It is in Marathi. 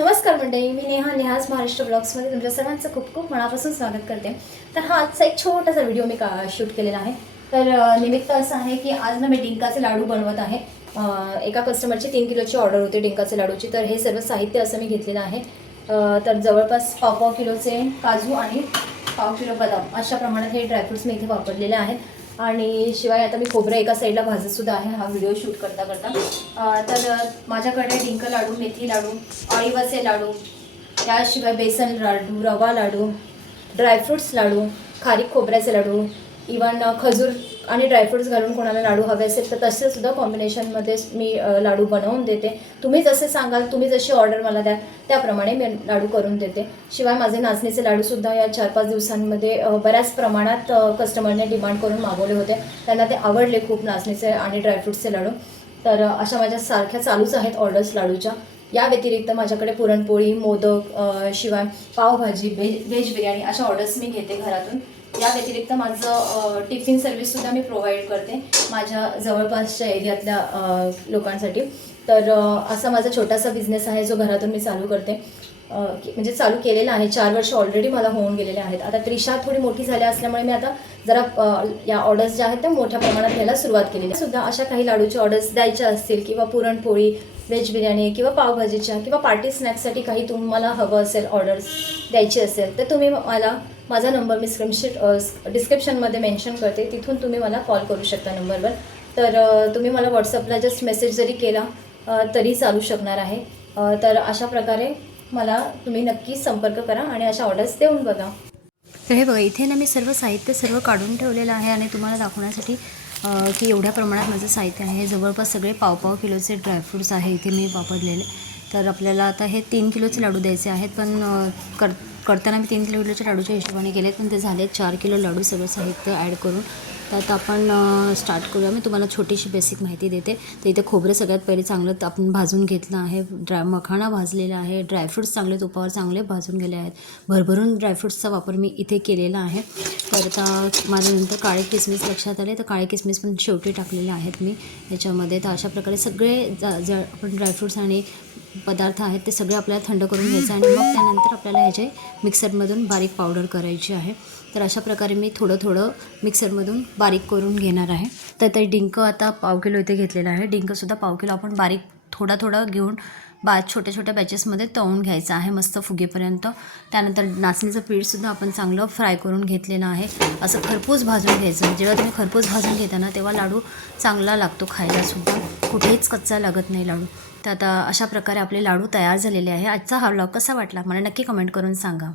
नमस्कार मंडळी, मी नेहाज महाराष्ट्र ब्लॉग्समध्ये तुमच्या सर्वांचं खूप खूप मनापासून स्वागत करते। तर हा आजचा एक छोटासा व्हिडिओ मी शूट केलेला आहे। तर निमित्त असं आहे की आज ना मी डिंकाचे लाडू बनवत आहे। एका कस्टमरची 3 किलोची ऑर्डर होती डिंकाचे लाडूची। तर हे सर्व साहित्य असं मी घेतलेलं आहे। तर जवळपास पाव किलोचे काजू आणि पाव किलो बदाम अशा प्रमाणात हे ड्रायफ्रुट्स मी इथे वापरलेले आहेत। आणि शिवाय आता मी खोबरं एका साईडला भाजत सुद्धा आहे हा व्हिडिओ शूट करता करता। तर माझ्याकडे डिंक लाडू, मेथी लाडू, ऑलिव्हचे लाडू, त्याशिवाय बेसन लाडू, रवा लाडू, ड्रायफ्रुट्स लाडू, खारीक खोबऱ्याचे लाडू, इवन खजूर आणि ड्रायफ्रुट्स घालून कोणाला लाडू हवे असेल तर तसे सुद्धा कॉम्बिनेशनमध्ये मी लाडू बनवून देते। तुम्ही जसे सांगाल, तुम्ही जशी ऑर्डर मला द्या त्याप्रमाणे मी लाडू करून देते। शिवाय माझे नाचणीचे लाडूसुद्धा या 4-5 दिवसांमध्ये बऱ्याच प्रमाणात कस्टमरने डिमांड करून मागवले होते। त्यांना ते आवडले खूप, नाचणीचे आणि ड्रायफ्रुट्सचे लाडू। तर अशा माझ्या सारख्या चालूच आहेत ऑर्डर्स लाडूच्या। या व्यतिरिक्त माझ्याकडे पुरणपोळी, मोदक, शिवाय पावभाजी, व्हेज बिर्याणी अशा ऑर्डर्स मी घेते घरातून। या व्यतिरिक्त माझं टिफिन सर्व्हिससुद्धा मी प्रोव्हाइड करते माझ्या जवळपासच्या एरियातल्या लोकांसाठी। तर असा माझा छोटासा बिझनेस आहे जो घरातून मी चालू करते। म्हणजे चालू केलेला आहे। 4 वर्ष ऑलरेडी मला होऊन गेलेले आहेत। आता त्रिशा थोडी मोठी झाली असल्यामुळे मी आता जरा या ऑर्डर्स ज्या आहेत त्या मोठ्या प्रमाणात घ्यायला सुरुवात केलेली आहे। सुद्धा अशा काही लाडूची ऑर्डर्स द्यायच्या असतील किंवा पुरणपोळी, व्हेज बिर्याणी किंवा पावभाजीच्या किंवा पार्टी स्नॅक्ससाठी काही तुम्हाला हवं असेल, ऑर्डर्स द्यायची असेल तर तुम्ही मला माझा नंबर मी डिस्क्रिप्शनमध्ये मेन्शन करते, तिथून तुम्ही मला कॉल करू शकता नंबरवर। तर तुम्ही मला व्हॉट्सअपला जस्ट मेसेज जरी केला तरी चालू शकणार आहे। तर अशा प्रकारे मला तुम्ही नक्कीच संपर्क करा आणि अशा ऑर्डर्स देऊन बघा। तर हे बघा, इथे ना मी सर्व काढून ठेवलेलं आहे आणि तुम्हाला दाखवण्यासाठी की एवढ्या प्रमाणात माझं साहित्य आहे। जवळपास सगळे पाव किलोचे ड्रायफ्रूट्स आहे इथे मी वापरलेले। तर आपल्याला आता हे 3 किलोचे लाडू द्यायचे आहेत, पण करताना मी 3 किलोच्या लाडूच्या हिशोबाने केले, पण ते झाले 4 किलो लाडू सगळं साहित्य ॲड करून। तर आता आपण स्टार्ट करूया। मी तुम्हाला छोटीशी बेसिक माहिती देते। तर इथे खोबरं सगळ्यात पहिले चांगलं आपण भाजून घेतलं आहे, मखाणा भाजलेला आहे, ड्रायफ्रूट्स चांगले तुपावर चांगले भाजून गेले आहेत। भरभरून ड्रायफ्रूट्सचा वापर मी इथे केलेला आहे। तर आता माझ्या नंतर काळे किसमिस लक्षात आले, तर काळे किसमिस पण शेवटी टाकलेले आहेत मी याच्यामध्ये। तर अशा प्रकारे सगळे आपण ड्रायफ्रूट्स आणि पदार्थ आहेत ते सगळे आपल्याला थंड करून घ्यायचं आणि मग त्यानंतर आपल्याला ह्याचे मिक्सरमधून बारीक पावडर करायची आहे। तर अशा प्रकारे मी थोडं मिक्सरमधून बारीक करून घेणार आहे। तर ते डिंक आता पाव किलो इथे घेतलेला आहे। डिंकसुद्धा पाव किलो आपण बारीक थोडा घेऊन छोट्या बॅचेसमध्ये तळून घ्यायचं आहे मस्त फुगेपर्यंत। त्यानंतर नाचणीचं पीठसुद्धा आपण चांगलं फ्राय करून घेतलेलं आहे। असं खरपूस भाजून घ्यायचं। जेव्हा तुम्ही खरपूस भाजून घेता ना तेव्हा लाडू चांगला लागतो खायलासुद्धा, कुठेच कच्चा लागत नाही लाडू। तर आता अशा प्रकारे आपले लाडू तयार झालेले आहे। आजचा हा व्लॉग कसा वाटला मला नक्की कमेंट करून सांगा।